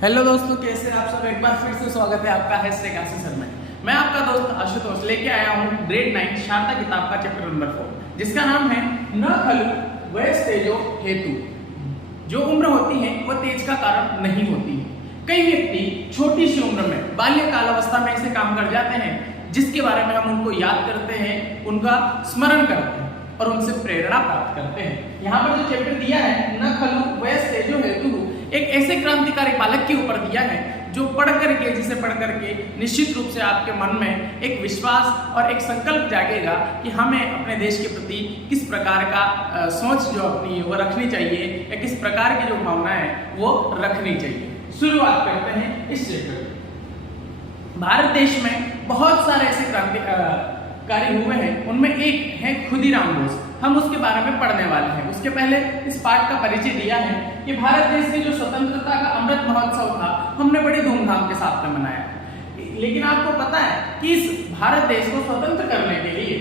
Hello दोस्तों, कैसे आप सब। एक बार फिर से स्वागत है आपका हैशटैग आशीष में। मैं आपका दोस्त आशुतोष लेके आया हूँ ग्रेड 9 शारदा किताब का चैप्टर नंबर 4, जिसका नाम है न खलु वयस तेजो हेतु। जो उम्र होती है वह तेज का कारण नहीं होती है। कई व्यक्ति छोटी सी उम्र में बाल्यकाल अवस्था में ऐसे काम कर जाते हैं जिसके बारे में हम उनको याद करते हैं, उनका स्मरण करते हैं और उनसे प्रेरणा प्राप्त करते हैं। यहाँ पर जो चैप्टर दिया है न खलु वयस तेजो हेतु, एक ऐसे क्रांतिकारी बालक के ऊपर दिया है जो पढ़ करके, जिसे पढ़ करके निश्चित रूप से आपके मन में एक विश्वास और एक संकल्प जागेगा कि हमें अपने देश के प्रति किस प्रकार का सोच जो अपनी है वो रखनी चाहिए या किस प्रकार की जो भावना है वो रखनी चाहिए। शुरुआत करते हैं इस चैप्टर में। भारत देश में बहुत सारे ऐसे क्रांतिकारी हुए हैं, उनमें एक है खुदीराम बोस। हम उसके बारे में पढ़ने वाले हैं। उसके पहले इस पाठ का परिचय दिया है कि भारत देश की जो स्वतंत्रता का अमृत महोत्सव था हमने बड़ी धूमधाम के साथ में मनाया। लेकिन आपको पता है कि इस भारत देश को स्वतंत्र करने के लिए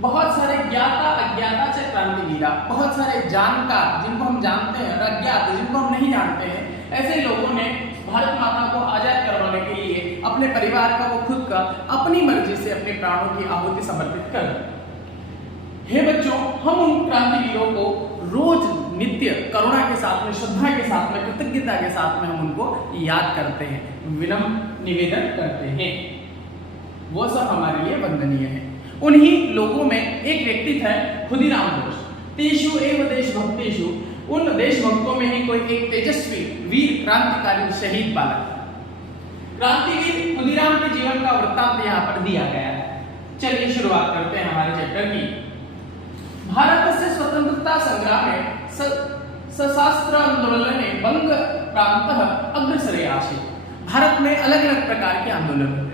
बहुत सारे ज्ञाता अज्ञाता से क्रांतिवीरा, बहुत सारे जानकार जिनको हम जानते हैं और अज्ञात जिनको हम नहीं जानते हैं, ऐसे लोगों ने भारत माता को आजाद करवाने के लिए अपने परिवार का, वो खुद का, अपनी मर्जी से अपने प्राणों की आहुति समर्पित कर। हे बच्चों, हम उन क्रांतिवीरों को रोज नित्य करुणा के साथ में, श्रद्धा के साथ में, कृतज्ञता के साथ में हम उनको याद करते हैं, विनम्र निवेदन करते हैं। वो सब हमारे लिए वंदनीय है। उन्हीं लोगों में एक व्यक्ति था खुदीराम बोस। तेषु एव देशभक्तेषु, उन देशभक्तों में ही कोई एक तेजस्वी वीर क्रांतिकारी शहीद बालक था। क्रांतिवीर खुदीराम के जीवन का वृत्तांत यहाँ पर दिया गया है। चलिए शुरुआत करते हैं हमारे चैप्टर की। भारत से स्वतंत्रता संग्रामे सशस्त्र आंदोलने बंग प्रांतः अग्रसरे आसीत्। भारत में अलग अलग प्रकार के आंदोलन हुए।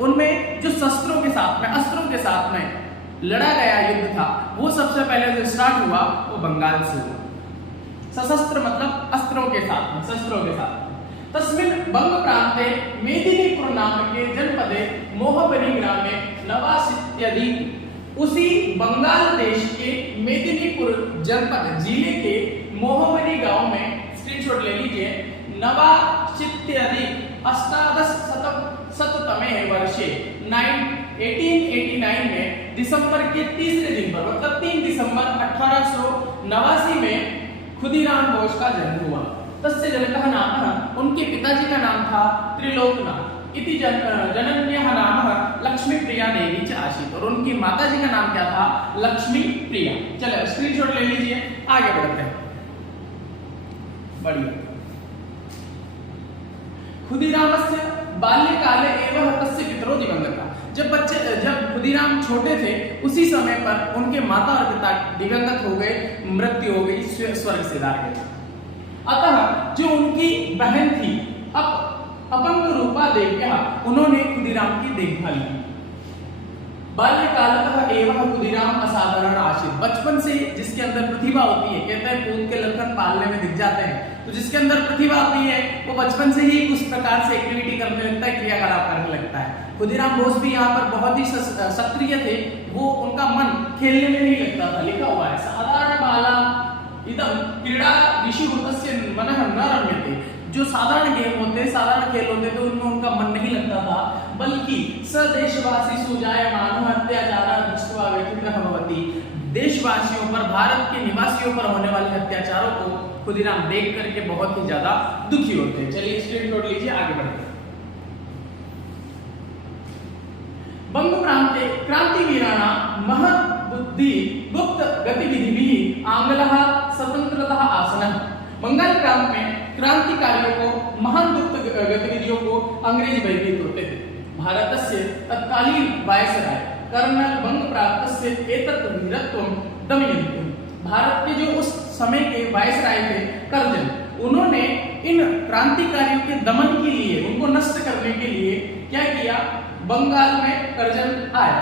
उनमें जो शस्त्रों के साथ में, अस्त्रों के साथ में लड़ा गया युद्ध था, वो सबसे पहले जो स्टार्ट हुआ वो बंगाल से हुआ। सशस्त्र मतलब अस्त्रों के साथ में, शस्त्रों के साथ। तस्मिन् बंग प्रांते मेदिनीपुर नामके जनपदे मोहबनी ग्रामे नवाशीत्यधिक, उसी बंगाल देश के मेदिनीपुर जनपद जिले के मोहबनी गांव में, स्क्रीनशॉट ले लीजिए, नवाशीत्यधिक अष्टादशशततमे वर्षे 1889 में दिसंबर के तीसरे दिन पर, मतलब 3 दिसंबर 1889 में खुदीराम बोस का जन्म हुआ। तस्य जनकः नाम, उनके पिताजी का नाम था त्रिलोकनाथ, इति जनन्यः नाम लक्ष्मी प्रिया देवी च आसीत्, और उनकी माताजी का नाम क्या था? लक्ष्मी प्रिया। चलो स्क्रीनशॉट ले लीजिए, आगे बढ़ते हैं। बढ़िया। खुदीरामस्य बाल्यकाले एव तस्य पितरो दिवंगता। जब खुदीराम छोटे थे उसी समय पर उनके माता और पिता दिवंगत हो गए, मृत्यु हो गई, स्वर्ग से जा गए। अतः जो उनकी बहन थी अपंग रूपा देव्या, उन्होंने खुदीराम की देखभाल की। बाल्यकालतः एवं खुदीराम असाधारण आसीत्। बचपन से जिसके अंदर प्रतिभा होती है, कहते हैं पूत के लक्षण पालने में दिख जाते हैं, तो जिसके अंदर प्रतिभा होती है वो बचपन से ही उस प्रकार से एक्टिविटी करने लगता है, क्रियाकलाप करने लगता है। खुदीराम बोस भी यहाँ पर बहुत ही सक्रिय थे। वो, उनका मन खेलने में नहीं लगता था। लिखा हुआ है साधारण बाला इदं क्रीड़ा विषुभूतस्य मनः न रम्यते। जो साधारण गेम होते, साधारण खेल होते थे, उनमें उनका मन नहीं लगता था, बल्कि स्वदेशवासीषु जायमानः अत्याचारः दृष्ट्वा व्यथितः भवति। देशवासियों पर, भारत के निवासियों पर होने वाले अत्याचारों को खुदीराम देख करके बहुत ही ज्यादा दुखी होते हैं। चलिए स्क्रीनशॉट लीजिए, आगे बढ़ते हैं। बंग प्रांते क्रांतिवीराणां महद्बुद्धि गुप्त गतिविधिभिः आंगलः स्वतंत्रतः आसनः। बंगाल प्रांत में क्रांतिकारियों को, महान गुप्त गतिविधियों को अंग्रेज भयभीत होते थे। भारतस्य तत्कालीन वायसराय कर्नल बंग प्रांतस्य एतत् वीरत्वं दमयन्ति। भारत के जो उस समय के वायसराय थे कर्जन, उन्होंने इन क्रांतिकारियों के दमन के लिए, उनको नष्ट करने के लिए क्या किया? बंगाल में कर्जन आया,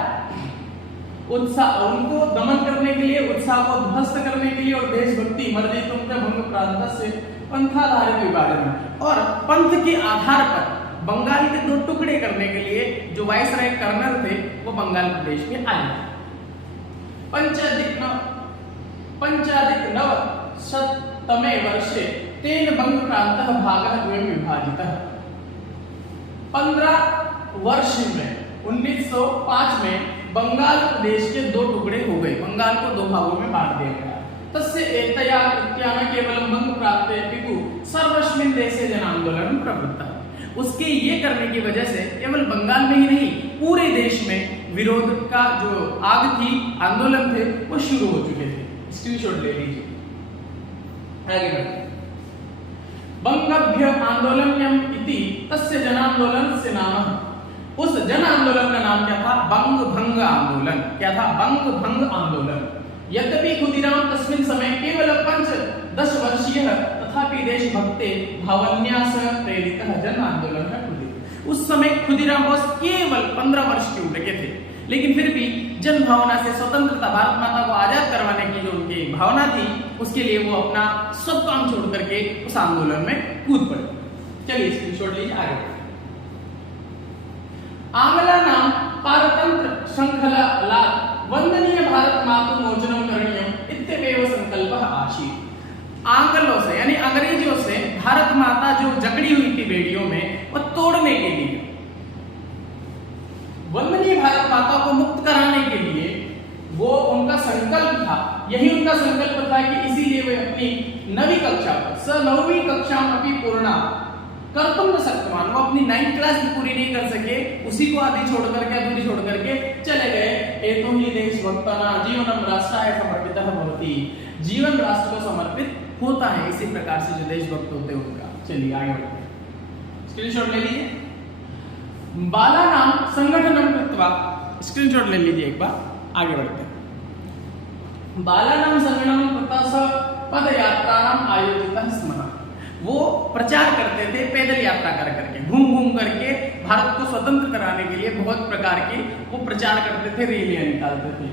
उत्साह, उनको दमन करने के लिए, उत्साह को ध्वस्त करने के लिए, और देशभक्ति मर्दितुम भंग प्रांत से पंथाधारित विभाजन, और पंथ के आधार पर बंगाल के 2 टुकड़े करने के लिए जो वायसराय कर्नल थे वो बंगाल प्रदेश में आए। पंचाधिक नव शततमे वर्षे तेन बंग प्रांतः भागः द्वयं विभाजितः। 15 वर्ष में 1905 में बंगाल प्रदेश के दो टुकड़े हो गए, बंगाल को दो भागों में बांट दिया गया। तस्य एतया कृत्या न केवलं बंग प्रांते अपितु सर्वस्मिन् देशे जनांदोलन प्रवृत्तः। उसके ये करने की वजह से केवल बंगाल में ही नहीं पूरे देश में विरोध का जो आग थी, आंदोलन थे, वो शुरू हो चुके थे। स्क्रीनशॉट ले लीजिए, आगे बढ़ते। बंगभ्य आंदोलनम इति तस्य जनांदोलनस्य नाम। उस जन आंदोलन का नाम क्या था? बंग भंग आंदोलन। क्या था? बंग भंग आंदोलन। यद्यपि खुदीराम तस्मिन् समय केवल 10 वर्षीय तथापि देशभक्ते भावन्यास प्रेरितः जन आंदोलन है। उस समय खुदीराम बोस केवल 15 वर्ष की उम्र के थे, लेकिन फिर भी जन भावना से स्वतंत्रता, भारत माता को आजाद करवाने की जो उनकी भावना थी, उसके लिए वो अपना सब काम छोड़ करके उस आंदोलन में कूद पड़े। चलिए स्क्रीनशॉट लीजिए, आगे। आंग्लानां पारतंत्र शृंखलात् वंदनीय भारत मातु मोचनं करणीयम् इत्येव संकल्पः आसीत्। आंग्लों से यानी अंग्रेजों से भारत माता जो जकड़ी हुई थी बेड़ियों में, वो तोड़ने के लिए, वंदनीय भारत माता को मुक्त कराने के लिए वो उनका संकल्प था। यही उनका संकल्प था कि इसीलिए वे अपनी 9वीं कक्षा पर नौवीं कक्षा अपनी पूर्णा कर्तुम न शक्तवान, वो अपनी 9th क्लास भी पूरी नहीं कर सके, उसी को आधी छोड़ करके अधूरी छोड़ करके चले गए। एतो ही देशभक्तानां जीवनं राष्ट्राय समर्पितः भवति। जीवन राष्ट्र को समर्पित होता है, इसी प्रकार से जो देशभक्त होते हैं उनका। चलिए आगे बढ़ते हैं, स्क्रीनशॉट ले लीजिए। बालानां संगठनं कृत्वा, स्क्रीनशॉट ले लीजिए एक बार, आगे बढ़ते हैं। बालानां संगठनं कृत्वा स पदयात्राणां आयोजितः स्म। वो प्रचार करते थे पैदल यात्रा कर करके, घूम घूम करके भारत को स्वतंत्र कराने के लिए बहुत प्रकार की वो प्रचार करते थे, रैलियां निकालते थे।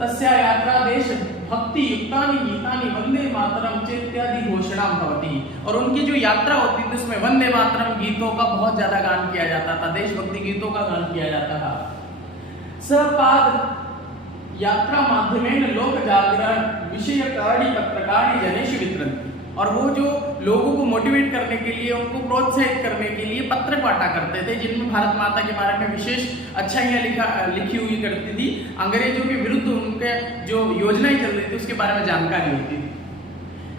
तस्या यात्रा देश भक्ति युक्तानि गीतानि वंदे मातरम चेत्यादि घोषणा भवति। और उनकी जो यात्रा होती थी उसमें वंदे मातरम गीतों का बहुत ज्यादा गान किया जाता था, देशभक्ति गीतों का गान किया जाता था। सपाद यात्रा माध्यमेन लोक जागरण विषयकारि पत्रकारि जनेषु वितरन्ति। और वो जो लोगों को मोटिवेट करने के लिए, उनको प्रोत्साहित करने के लिए पत्र बांटा करते थे, जिनमें भारत माता के बारे में विशेष अच्छाइयाँ लिखी हुई करती थी। अंग्रेजों के विरुद्ध उनके जो योजनाएं चल रही थी उसके बारे में जानकारी होती थी।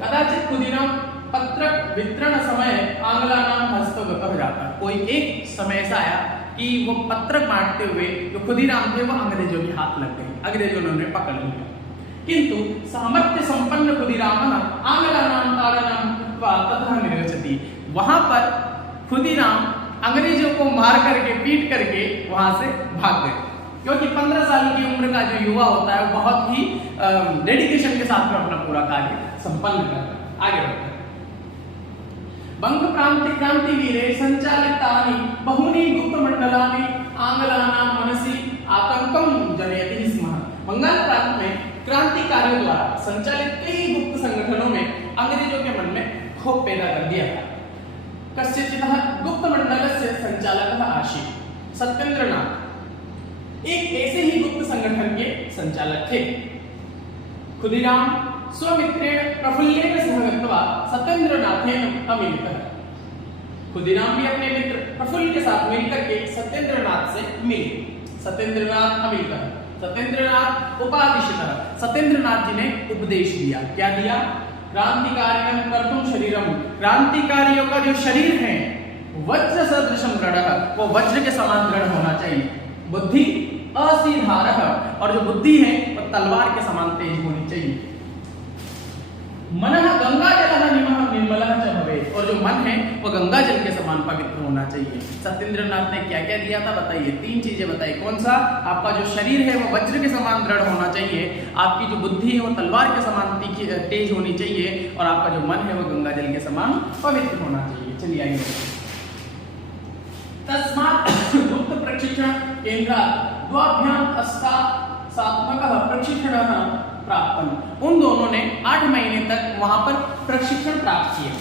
कदाचित खुदीराम पत्र वितरण समय आंग्लानां हस्तगतः जाता। कोई एक समय ऐसा आया कि वो पत्र बांटते हुए जो खुदीराम थे वो अंग्रेजों के हाथ लग गए, अंग्रेजों ने उन्हें पकड़ लिया। किंतु सामर्थ्य संपन्न खुदीरामः आंग्लानां ताडनं कृत्वा ततः निर्गच्छति। वहां पर खुदीराम अंग्रेजों को मार करके, पीट करके वहां से भाग गए, क्योंकि 15 साल की उम्र का जो युवा होता है बहुत ही डेडिकेशन के साथ में अपना पूरा कार्य संपन्न करता है। आगे बढ़ते हैं। बंग प्रांते क्रांतिवीरे संचालितानि बहूनि गुप्तमंडलानि आंग्लानां मनसि आतंकं जनयति स्म। बंगाल प्रांत में क्रांतिकारियों द्वारा संचालित कई गुप्त संगठनों में अंग्रेजों के मन में क्षोभ पैदा कर दिया था। कस्यचितः गुप्त मंडलस्य संचालकः आसीत् सत्येंद्रनाथ, एक ऐसे ही गुप्त संगठन के संचालक थे। खुदीराम स्वमित्रेण प्रफुल्लेन सह गत्वा सत्येंद्रनाथेन अमिलितः। खुदीराम भी अपने मित्र प्रफुल्ल के साथ मिलकर के सत्येंद्रनाथ से मिले। सत्येंद्रनाथ अमिलितः, सत्येंद्रनाथ उपादिशितः, सत्येंद्रनाथ जी ने उपदेश दिया। क्या दिया? क्रांतिकारिणं कर्तुं शरीरम, क्रांतिकारियों का जो शरीर है वज्र सदृशं दृढ़ः, वो वज्र के समान दृढ़ होना चाहिए। बुद्धि असीधारः, और जो बुद्धि है वो तलवार के समान तेज होनी चाहिए। मनः गंगाजलः निर्मलः च भवेत्, और जो मन है वो गंगा जल के समान पवित्र होना चाहिए। सत्येंद्रनाथ ने क्या क्या दिया था बताइए? 3 चीजें बताई। कौन सा? आपका जो शरीर है वो वज्र के समान दृढ़ होना चाहिए, आपकी जो बुद्धि है वो तलवार के समान तेज होनी चाहिए, और आपका जो मन है वो गंगा जल के समान पवित्र होना चाहिए। चलिए आगे। तस्मात् गुप्त प्रशिक्षण केंद्रात् द्वाभ्याम अष्टात्मकः प्रशिक्षणः प्राप्तम्। उन दोनों ने 8 महीने तक वहां पर प्रशिक्षण प्राप्त किया।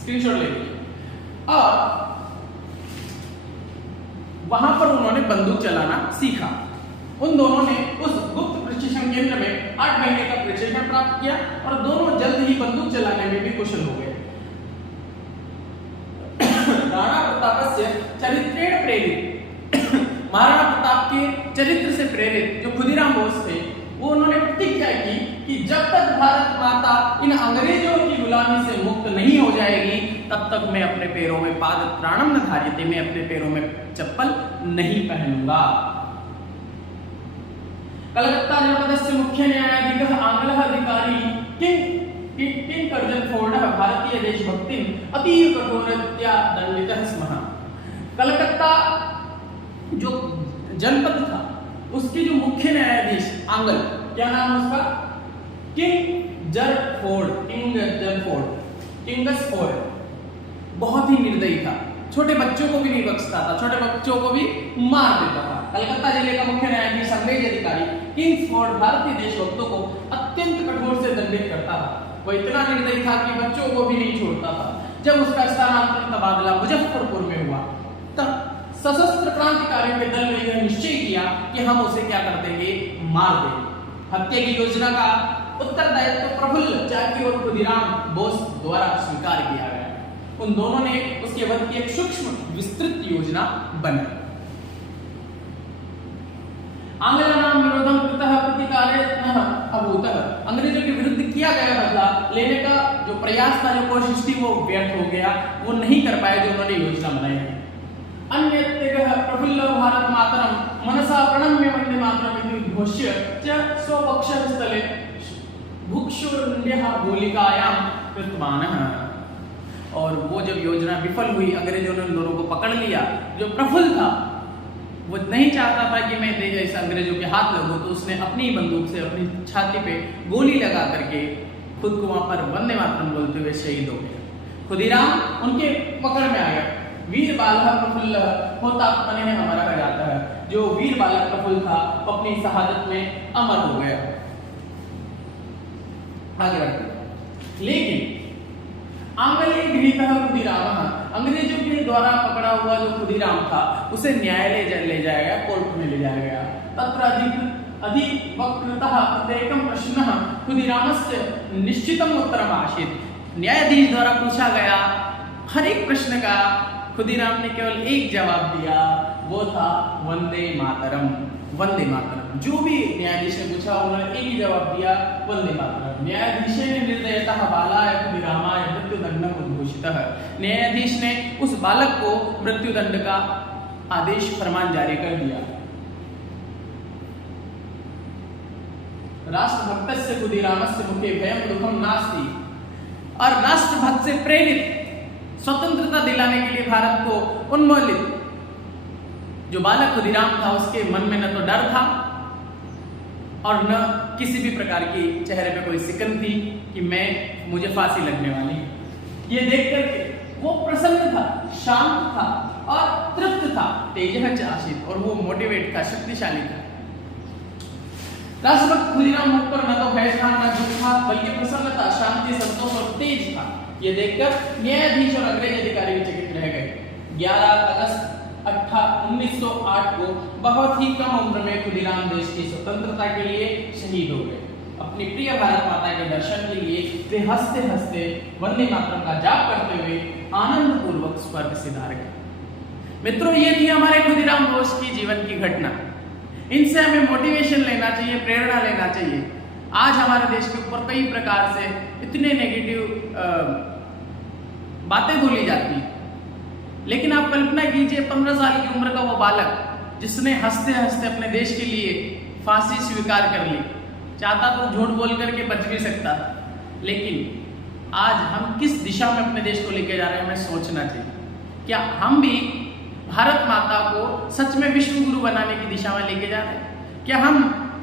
स्क्रीनशॉट ले लीजिए। और वहां पर उन्होंने बंदूक चलाना सीखा। उन दोनों ने उस गुप्त प्रशिक्षण केंद्र में 8 महीने का प्रशिक्षण प्राप्त किया और दोनों जल्द ही बंदूक चलाने में भी कुशल हो गए। महाराणा प्रताप के चरित्र से प्रेरित जो खुदीराम बोस थे, वो उन्होंने प्रतिज्ञा की कि जब तक भारत माता इन अंग्रेजों की गुलामी से मुक्त नहीं हो जाएगी, तब तक मैं अपने पैरों में पाद प्राणम न धार्यते, मैं अपने पैरों में चप्पल नहीं पहनूंगा। कलकत्ता जनपदस्य मुख्य न्यायाधीशः आंग्लः अधिकारी किंग कर्जन फोर्डः भारतीय देशभक्तिं अतीव कठोरतया दंडितः स्मः। कलकत्ता जो जनपद था, उसके जो मुख्य न्यायाधीश आंग्ल, क्या नाम है उसका, किंगस फोर्ड, बहुत ही निर्दयी था, छोटे बच्चों को भी नहीं बख्शता था, छोटे बच्चों को भी मार देता था। कलकत्ता जिले का मुख्य न्यायाधीश अंग्रेज अधिकारी किंग्सफोर्ड भारतीय देशभक्तों को अत्यंत कठोर से दंडित करता था। वह इतना निर्दयी था कि बच्चों को भी नहीं छोड़ता था। जब उसका स्थानांतरण तबादला मुजफ्फरपुर में हुआ, तब सशस्त्र क्रांतिकारियों के दल ने यह निश्चय किया कि हम उसे क्या कर देंगे, मार देंगे। हत्या की योजना का उत्तरदायित्व प्रफुल्ल चाकी और खुदीराम बोस द्वारा स्वीकार किया गया। उन दोनों ने उसके वध की एक सूक्ष्म विस्तृत योजना बनाई। आंग्लानां विरोधं कृतः प्रतिकारेण अभूतः, अंग्रेजों के विरुद्ध किया गया बदला लेने का जो प्रयास था, जो कोशिश थी, वो व्यर्थ हो गया, वो नहीं कर पाए जो उन्होंने योजना बनाई है। अन्यत्यगः प्रफुल्ल भारत मातरम मनसा प्रणम्य वंदे मातरम इति उद्घोष्य च स्वपक्षस्थले भुक्षुरण्यः गोलिकायां कृतवानः। और वो जब योजना विफल हुई, अंग्रेजों ने उन दोनों को पकड़ लिया। जो प्रफुल्ल था, वो नहीं चाहता था कि मैं इस अंग्रेजों के हाथ लगूं, तो उसने अपनी बंदूक से अपनी छाती पे गोली लगा करके खुद को वहां पर वंदे मातरम बोलते हुए शहीद हो गया। खुदीराम उनके पकड़ में आ गया। वीर बालः प्रफुल्ल होता अपने में हमारा कहा जाता है। जो वीर बालक प्रफुल्ल था, वो अपनी शहादत में अमर हो गया। आगे बढ़ते, लेकिन आंग्लेय गृहीतः खुदीरामः, अंग्रेजों के द्वारा पकड़ा हुआ जो खुदीराम था, उसे न्यायालय ले जाया गया, कोर्ट में ले जाया गया। तत्र अधिवक्तृतः प्रत्येकं प्रश्नः खुदीरामस्य निश्चितम् उत्तरम् आसीत्। न्यायाधीश द्वारा पूछा गया हर एक प्रश्न का खुदीराम ने केवल एक जवाब दिया, वो था वंदे मातरम, वंदे मातरम। जो भी न्यायाधीश ने पूछा, उन्होंने एक ही जवाब दिया, वंदे मातरम। न्यायाधीश ने निर्दयतः बालाय खुदीरामाय मृत्युदंडम् उद्घोषितः, न्यायाधीश ने उस बालक को मृत्युदंड का आदेश फरमान जारी कर दिया। राष्ट्रभक्तस्य खुदीरामस्य मुखे भयं दुःखं नास्ति, और राष्ट्रभक्त से प्रेरित स्वतंत्रता दिलाने के लिए भारत को उन्मूलित जो बालक खुदीराम था, उसके मन में न तो डर था और न किसी भी प्रकार की चेहरे पे कोई सिकन थी कि मुझे फांसी लगने वाली। ये देख करके वो प्रसन्न था, शांत था और तृप्त था, तेजः च आसीत्, और वो मोटिवेट था, शक्तिशाली था। राष्ट्रभक्त खुदीराम मुख पर न तो भय था न दुख था, बल्कि प्रसन्नता, शांति, संतोष और तेज था। ये देखकर न्यायाधीश और अंग्रेज अधिकारी भी चकित रह गए। 11 अगस्त 1908 को बहुत ही कम उम्र में खुदीराम देश की स्वतंत्रता के लिए शहीद हो गए। अपनी प्रिय भारत माता के दर्शन के लिए वे हंसते हंसते वंदे मातरम का जाप करते हुए आनंद पूर्वक स्वर्ग सिधार गए। मित्रों, ये थी हमारे खुदीराम बोस की जीवन की घटना। इनसे हमें मोटिवेशन लेना चाहिए, प्रेरणा लेना चाहिए। आज हमारे देश के ऊपर कई प्रकार से इतने नेगेटिव बातें बोली जाती हैं, लेकिन आप कल्पना कीजिए 15 साल की उम्र का वो बालक जिसने हंसते हंसते अपने देश के लिए फांसी स्वीकार कर ली। चाहता तो झूठ बोल करके बच भी सकता था, लेकिन आज हम किस दिशा में अपने देश को लेके जा रहे हैं, हमें सोचना चाहिए। क्या हम भी भारत माता को सच में विश्व गुरु बनाने की दिशा में लेके जा रहे हैं? क्या हम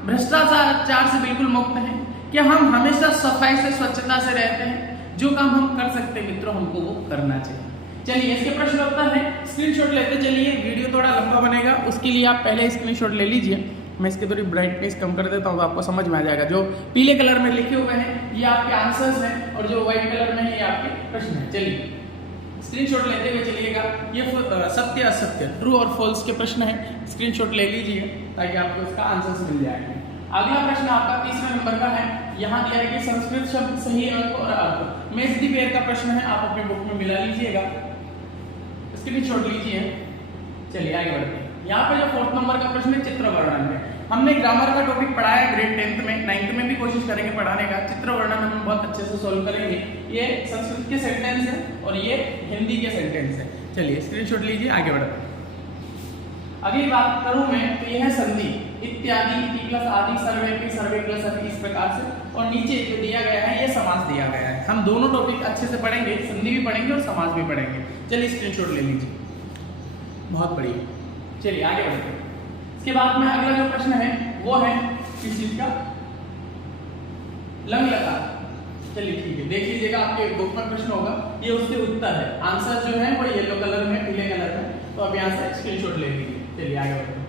भ्रष्टाचार से बिल्कुल मुक्त हैं? क्या हम हमेशा सफाई से, स्वच्छता से रहते हैं? जो काम हम कर सकते हैं मित्रों, हमको वो करना चाहिए। चलिए, इसके प्रश्न उत्तर है, स्क्रीनशॉट लेते चलिए। वीडियो थोड़ा लंबा बनेगा, उसके लिए आप पहले स्क्रीनशॉट ले लीजिए। मैं इसकी थोड़ी ब्राइटनेस कम कर देता हूँ तो आपको समझ में आ जाएगा। जो पीले कलर में लिखे हुए हैं ये आपके आंसर्स हैं, और जो व्हाइट कलर में है ये आपके प्रश्न हैं। चलिए स्क्रीनशॉट लेते हुए चलिएगा। ये सत्य असत्य, ट्रू और फॉल्स के प्रश्न हैं, स्क्रीनशॉट ले लीजिए ताकि आपको इसका आंसर्स मिल जाएगा। अगला प्रश्न आपका 3रे नंबर का है। यहाँ दिया है कि संस्कृत शब्द सही अंक और अर्थ। मैच द पेयर का प्रश्न है, आप अपने बुक में मिला लीजिएगा, स्क्रीनशॉट लीजिए। चलिए आगे बढ़ते हैं। यहाँ पे जो 4th नंबर का प्रश्न है चित्र वर्णन है। हमने ग्रामर का टॉपिक पढ़ा है ग्रेड 10th में, 9th में भी कोशिश करेंगे पढ़ाने का। चित्र वर्णन हम बहुत अच्छे से सोल्व करेंगे। ये संस्कृत के सेंटेंस है और ये हिंदी के सेंटेंस है। चलिए स्क्रीनशॉट लीजिए, आगे बढ़ते हैं। अगली बात करूं मैं तो ये है संधि, इत्यादि, इति प्लस आदि, सर्वे, सर्वे प्लस अति, इस प्रकार से। और नीचे जो दिया गया है ये समास दिया गया है। हम दोनों टॉपिक अच्छे से पढ़ेंगे, संधि भी पढ़ेंगे और समास भी पढ़ेंगे। चलिए स्क्रीनशॉट ले लीजिए, बहुत बढ़िया। चलिए आगे बढ़ते हैं। इसके बाद में अगला जो प्रश्न है वो है किस चीज का, लंग लकार। चलिए ठीक है, देख लीजिएगा आपके बुक में प्रश्न होगा, ये उसके उत्तर है। आंसर जो है वो येलो कलर में, पीले कलर में, तो अब यहाँ से स्क्रीनशॉट ले लीजिए। चलिए आगे बढ़ते हैं।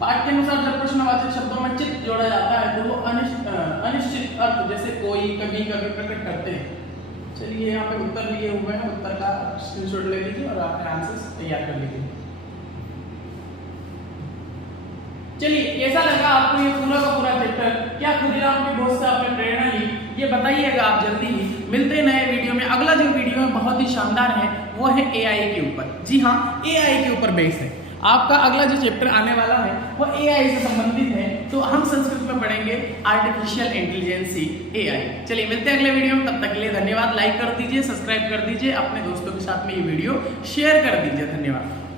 पाठ के अनुसार जब प्रश्नवाचक शब्दों में चित्त जोड़ा जाता है तो वो अनिश्चित अर्थ जैसे कोई, कभी, कभी प्रकट करते हैं। चलिए यहाँ पे उत्तर लिए हुए हैं, उत्तर का स्क्रीनशॉट ले लीजिए और अपने आंसर्स तैयार कर लीजिए। चलिए कैसा लगा आपको ये पूरा का पूरा चैप्टर? क्या खुदीराम के बोध से आपने प्रेरणा ली? ये बताइएगा आप जल्दी ही। मिलते हैं नए वीडियो में। अगला जो वीडियो है बहुत ही शानदार है, वो है एआई के ऊपर। जी हाँ, एआई के ऊपर बेस है। आपका अगला जो चैप्टर आने वाला है वो एआई से संबंधित है, तो हम संस्कृत में पढ़ेंगे आर्टिफिशियल इंटेलिजेंसी, एआई। चलिए मिलते हैं अगले वीडियो में, तब तक के लिए धन्यवाद। लाइक कर दीजिए, सब्सक्राइब कर दीजिए, अपने दोस्तों के साथ में ये वीडियो शेयर कर दीजिए। धन्यवाद।